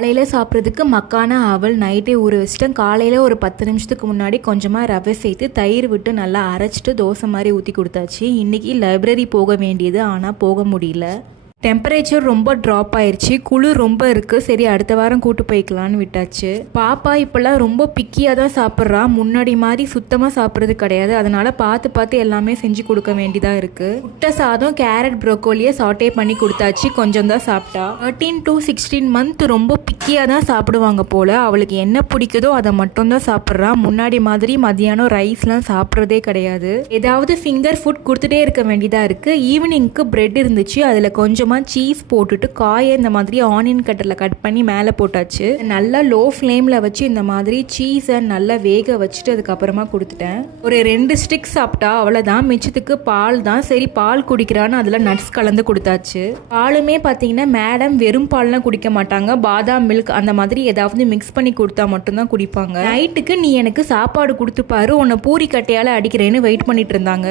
காலையில் சாப்பிட்றதுக்கு மக்கான அவல் நைட்டே ஊற வச்சுட்டேன். காலையில் ஒரு 10 நிமிஷத்துக்கு முன்னாடி கொஞ்சமாக ரவை சேர்த்து தயிர் விட்டு நல்லா அரைச்சிட்டு தோசை மாதிரி ஊற்றி கொடுத்தாச்சு. இன்றைக்கி லைப்ரரி போக வேண்டியது, ஆனால் போக முடியல. டெம்பரேச்சர் ரொம்ப ட்ராப் ஆயிடுச்சு, குளிர் ரொம்ப இருக்குது. சரி அடுத்த வாரம் கூட்டு போய்க்கலான்னு விட்டாச்சு. பாப்பா இப்போல்லாம் ரொம்ப பிக்கியாக தான் சாப்பிட்றா, முன்னாடி மாதிரி சுத்தமாக சாப்பிட்றது கிடையாது. அதனால் பார்த்து எல்லாமே செஞ்சு கொடுக்க வேண்டியதாக இருக்குது. முட்டை சாதம் கேரட் ப்ரோக்கோலியை சாட்டே பண்ணி கொடுத்தாச்சு, கொஞ்சம் தான் சாப்பிட்டா. 13 to 16 மந்த் ரொம்ப பிக்கியாக தான் சாப்பிடுவாங்க போல். அவளுக்கு என்ன பிடிக்குதோ அதை மட்டும் தான் சாப்பிட்றா. முன்னாடி மாதிரி மதியானம் ரைஸ்லாம் சாப்பிட்றதே கிடையாது. ஏதாவது ஃபிங்கர் ஃபுட் கொடுத்துட்டே இருக்க வேண்டியதாக இருக்குது. ஈவினிங்க்கு பிரெட் இருந்துச்சு, அதில் கொஞ்சம் சீஸ் போட்டுட்டு காயை இந்த மாதிரி ஆனியன் கட்டரில் கட் பண்ணி மேலே போட்டாச்சு. நல்லா லோ ஃப்ளேமில் வச்சு இந்த மாதிரி சீஸை நல்லா வேக வச்சுட்டு அதுக்கப்புறமா கொடுத்துட்டேன். ஒரு 2 ஸ்டிக் சாப்பிட்டா அவ்வளோதான். மிச்சத்துக்கு பால் தான். சரி பால் குடிக்கிறான்னு அதில் நட்ஸ் கலந்து கொடுத்தாச்சு. பாலுமே பார்த்தீங்கன்னா மேடம் வெறும் பால்லாம் குடிக்க மாட்டாங்க, பாதாம் மில்க் அந்த மாதிரி ஏதாவது மிக்ஸ் பண்ணி கொடுத்தா மட்டும்தான் குடிப்பாங்க. நைட்டுக்கு நீ எனக்கு சாப்பாடு கொடுத்துப்பாரு, உன்னை பூரி கட்டையால் அடிக்கிறேன்னு வெயிட் பண்ணிட்டு இருந்தாங்க.